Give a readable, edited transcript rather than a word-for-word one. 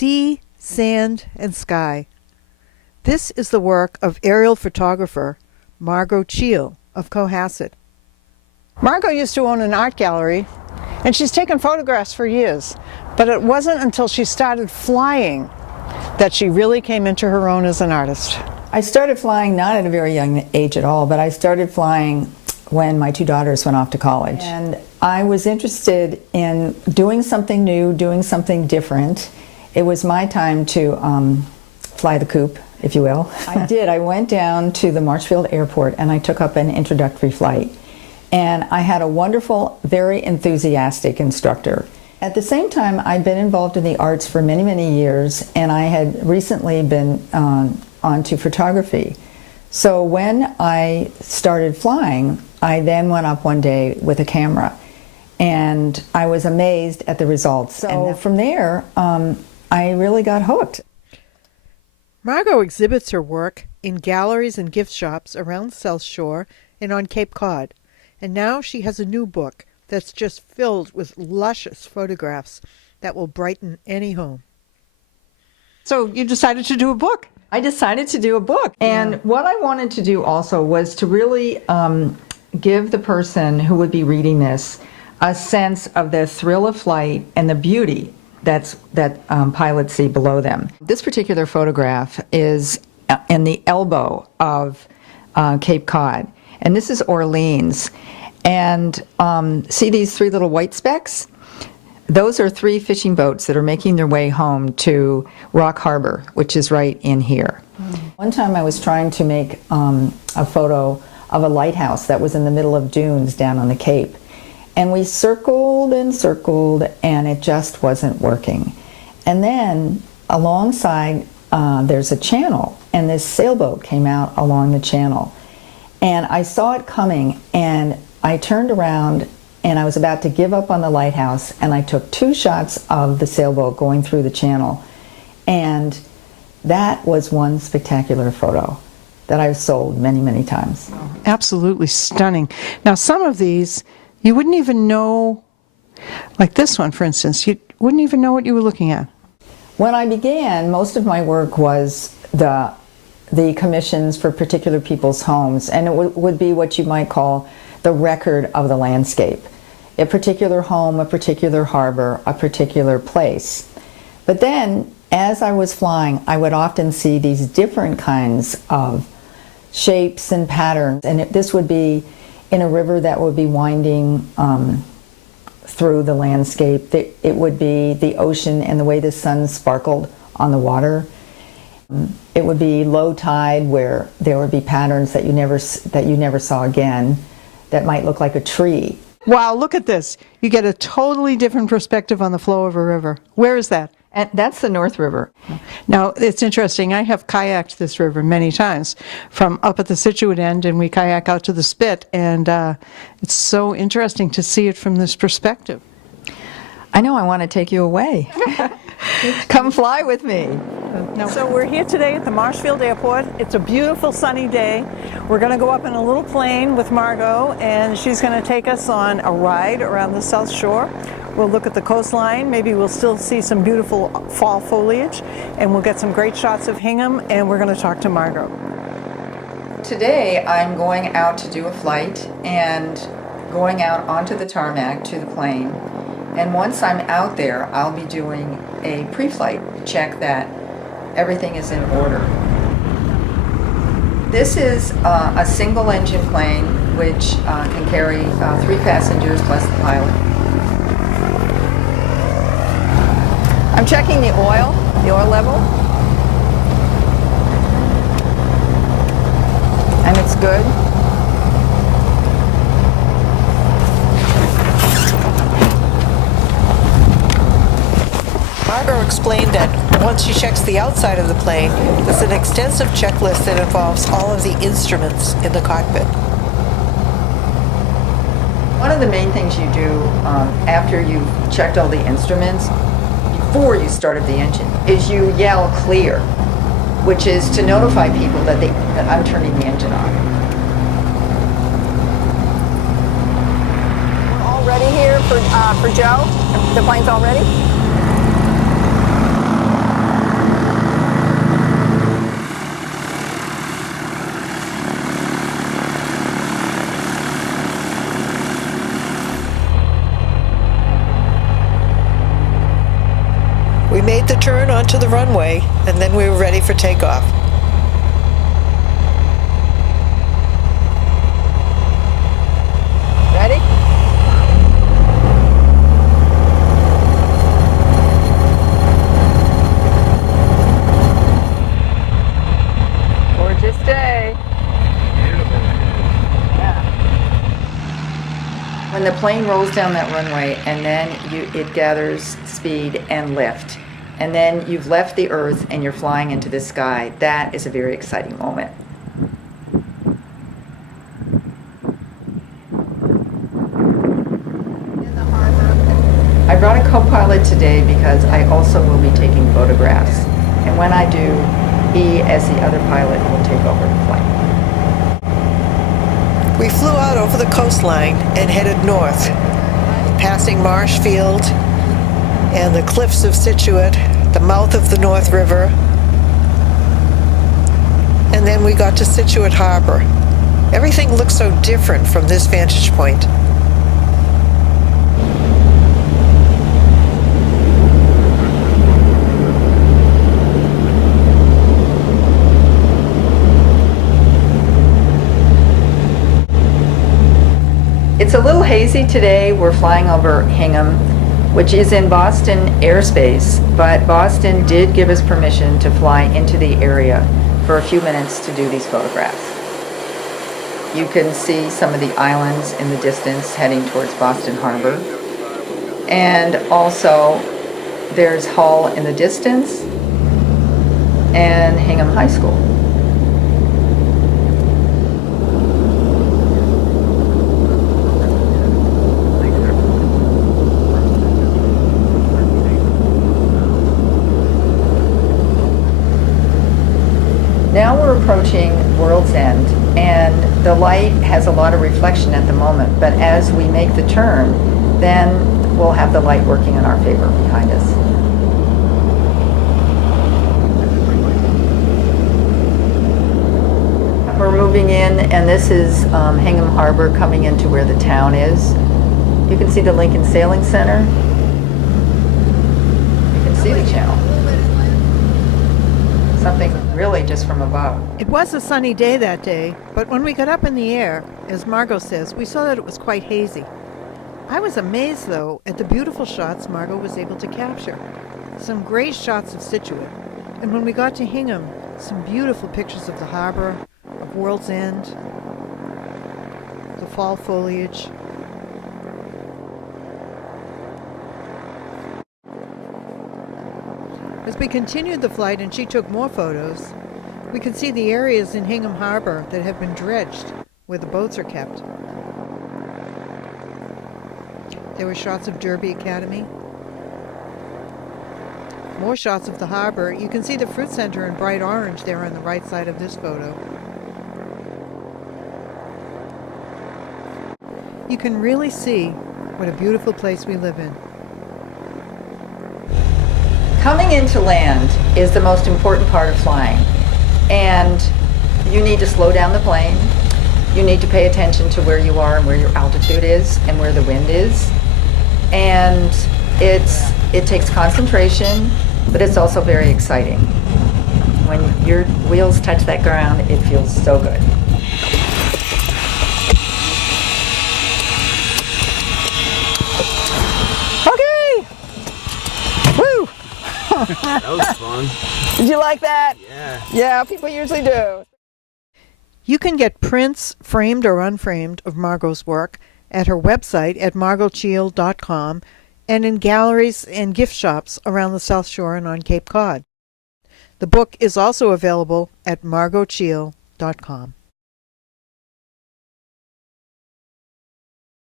sea, sand, and sky. This is the work of aerial photographer Margot Cheel of Cohasset. Margot used to own an art gallery, and she's taken photographs for years, but it wasn't until she started flying that she really came into her own as an artist. I started flying not at a very young age at all, but I started flying when my two daughters went off to college. And I was interested in doing something new, doing something different. It was my time to fly the coop, if you will. I did. I went down to the Marshfield Airport and I took up an introductory flight. And I had a wonderful, very enthusiastic instructor. At the same time, I'd been involved in the arts for many, many years, and I had recently been onto photography. So when I started flying, I then went up one day with a camera, and I was amazed at the results. So from there, I really got hooked. Margot exhibits her work in galleries and gift shops around the South Shore and on Cape Cod. And now she has a new book that's just filled with luscious photographs that will brighten any home. So you decided to do a book? I decided to do a book. And what I wanted to do also was to really give the person who would be reading this a sense of the thrill of flight and the beauty that pilots see below them. This particular photograph is in the elbow of Cape Cod. And this is Orleans. And see these three little white specks? Those are 3 fishing boats that are making their way home to Rock Harbor, which is right in here. One time I was trying to make a photo of a lighthouse that was in the middle of dunes down on the Cape. And we circled and circled, and it just wasn't working. And then alongside, there's a channel, and this sailboat came out along the channel. And I saw it coming, and I turned around, and I was about to give up on the lighthouse, and I took 2 shots of the sailboat going through the channel. And that was one spectacular photo that I've sold many, many times. Absolutely stunning. Now, some of these, you wouldn't even know, like this one, for instance, you wouldn't even know what you were looking at. When I began, most of my work was the commissions for particular people's homes, and it would be what you might call the record of the landscape. A particular home, a particular harbor, a particular place. But then, as I was flying, I would often see these different kinds of shapes and patterns, and this would be in a river that would be winding through the landscape. It would be the ocean and the way the sun sparkled on the water. It would be low tide, where there would be patterns that you never saw again, that might look like a tree. Wow, look at this. You get a totally different perspective on the flow of a river. Where is that? And that's the North River. Now, it's interesting. I have kayaked this river many times from up at the Scituate end, and we kayak out to the Spit, and it's so interesting to see it from this perspective. I know, I want to take you away. Come fly with me. So we're here today at the Marshfield Airport. It's a beautiful sunny day. We're going to go up in a little plane with Margot, and she's going to take us on a ride around the South Shore. We'll look at the coastline. Maybe we'll still see some beautiful fall foliage, and we'll get some great shots of Hingham, and we're going to talk to Margot. Today I'm going out to do a flight and going out onto the tarmac to the plane. And once I'm out there, I'll be doing a pre-flight check that everything is in order. This is a single engine plane which can carry 3 passengers plus the pilot. I'm checking the oil level. And it's good. Margot explained that once she checks the outside of the plane, there's an extensive checklist that involves all of the instruments in the cockpit. One of the main things you do after you've checked all the instruments, before you started the engine, is you yell clear, which is to notify people that I'm turning the engine on. We're all ready here for Joe. The plane's all ready. We made the turn onto the runway, and then we were ready for takeoff. Ready? Gorgeous day. Yeah. When the plane rolls down that runway and then it gathers speed and lift, and then you've left the earth and you're flying into the sky, that is a very exciting moment. I brought a co-pilot today because I also will be taking photographs. And when I do, he, as the other pilot, will take over the flight. We flew out over the coastline and headed north, passing Marshfield and the cliffs of Scituate, the mouth of the North River, and then we got to Scituate Harbor. Everything looks so different from this vantage point. It's a little hazy today. We're flying over Hingham, which is in Boston airspace, but Boston did give us permission to fly into the area for a few minutes to do these photographs. You can see some of the islands in the distance heading towards Boston Harbor. And also there's Hull in the distance and Hingham High School. Now we're approaching World's End, and the light has a lot of reflection at the moment, but as we make the turn, then we'll have the light working in our favor behind us. We're moving in, and this is Hingham Harbor coming into where the town is. You can see the Lincoln Sailing Center. You can see the channel. Something really just from above. It was a sunny day that day, but when we got up in the air, as Margot says, we saw that it was quite hazy. I was amazed, though, at the beautiful shots Margot was able to capture. Some great shots of Scituate, and when we got to Hingham, some beautiful pictures of the harbor, of World's End, the fall foliage. As we continued the flight and she took more photos, we could see the areas in Hingham Harbor that have been dredged, where the boats are kept. There were shots of Derby Academy. More shots of the harbor. You can see the fruit center in bright orange there on the right side of this photo. You can really see what a beautiful place we live in. Coming into land is the most important part of flying, and you need to slow down the plane. You need to pay attention to where you are and where your altitude is and where the wind is. And it takes concentration, but it's also very exciting. When your wheels touch that ground, it feels so good. That was fun. Did you like that? Yeah. Yeah, people usually do. You can get prints, framed or unframed, of Margot's work at her website at margotcheel.com and in galleries and gift shops around the South Shore and on Cape Cod. The book is also available at margotcheel.com.